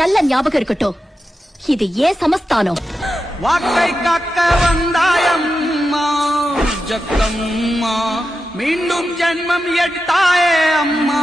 நல்ல ஞாபகம் இருக்கட்டும், இது ஏன் சமஸ்தானம். வாக்கை காக்க வந்தாயம்மா ஜக்கம்மா, மீண்டும் ஜென்மம் எடுத்தாயே அம்மா.